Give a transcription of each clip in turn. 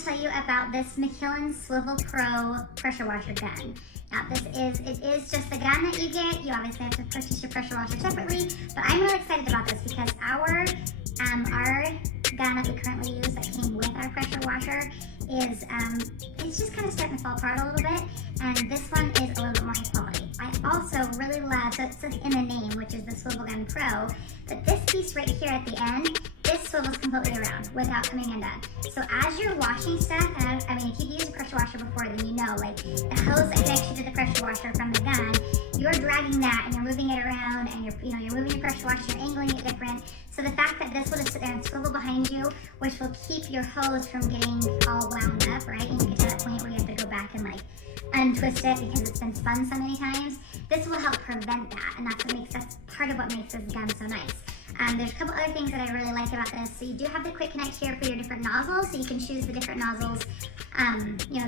to tell you about this Swivel Pro pressure washer gun. Now it is just the gun that you get. You obviously have to purchase your pressure washer separately, but I'm really excited about this because our gun that we currently use that came with our pressure washer is, it's just kind of starting to fall apart a little bit, and this one is a little bit more high quality. I also really love, so it's in the name, which is the Swivel Gun Pro, but this piece right here at the end, this swivels completely around without coming undone. So as you're washing stuff, and I mean, if you've used a pressure washer before, then you know, like the hose that connects you to the pressure washer from the gun, you're dragging that and you're moving it around, and you're moving your pressure washer, you're angling it different. So the fact that this will just sit there and swivel behind you, which will keep your hose from getting all wound up, right? And you get to that point where you have to go back and like untwist it because it's been spun so many times. This will help prevent that, and that's part of what makes this gun so nice. There's a couple other things that I really like about this. So you do have the quick connect here for your different nozzles, so you can choose the different nozzles,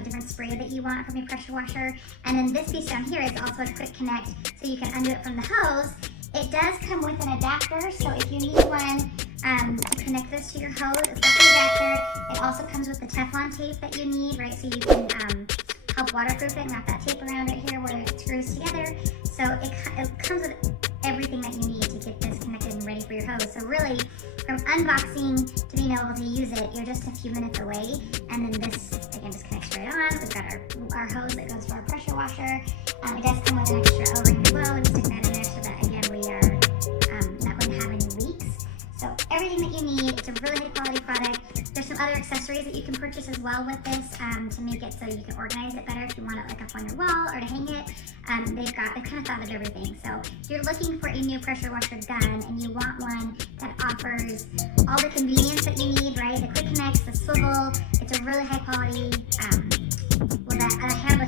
different spray that you want from your pressure washer. And then this piece down here is also a quick connect, so you can undo it from the hose. It does come with an adapter, so if you need one to connect this to your hose, it's got the adapter. It also comes with the Teflon tape that you need, right? So you can help waterproof it and wrap that tape around it here where it screws together. So it comes with everything that you need to get this connected and ready for your hose. So really, from unboxing to being able to use it, you're just a few minutes away. And then this, again, just connects right on. We've got our hose that goes to our pressure washer. It does come with an extra O-ring as well. We stick that in there so that, again, we are not going to have any leaks. So everything that you need, it's a really high quality product. There's some other accessories that you can purchase as well with this to make it so you can organize it better if you want it like up on your wall or to hang it. They've kind of thought of everything. So if you're looking for a new pressure washer gun and you want one that offers all the convenience that you need, right? The quick connects, the swivel, it's a really high quality, I have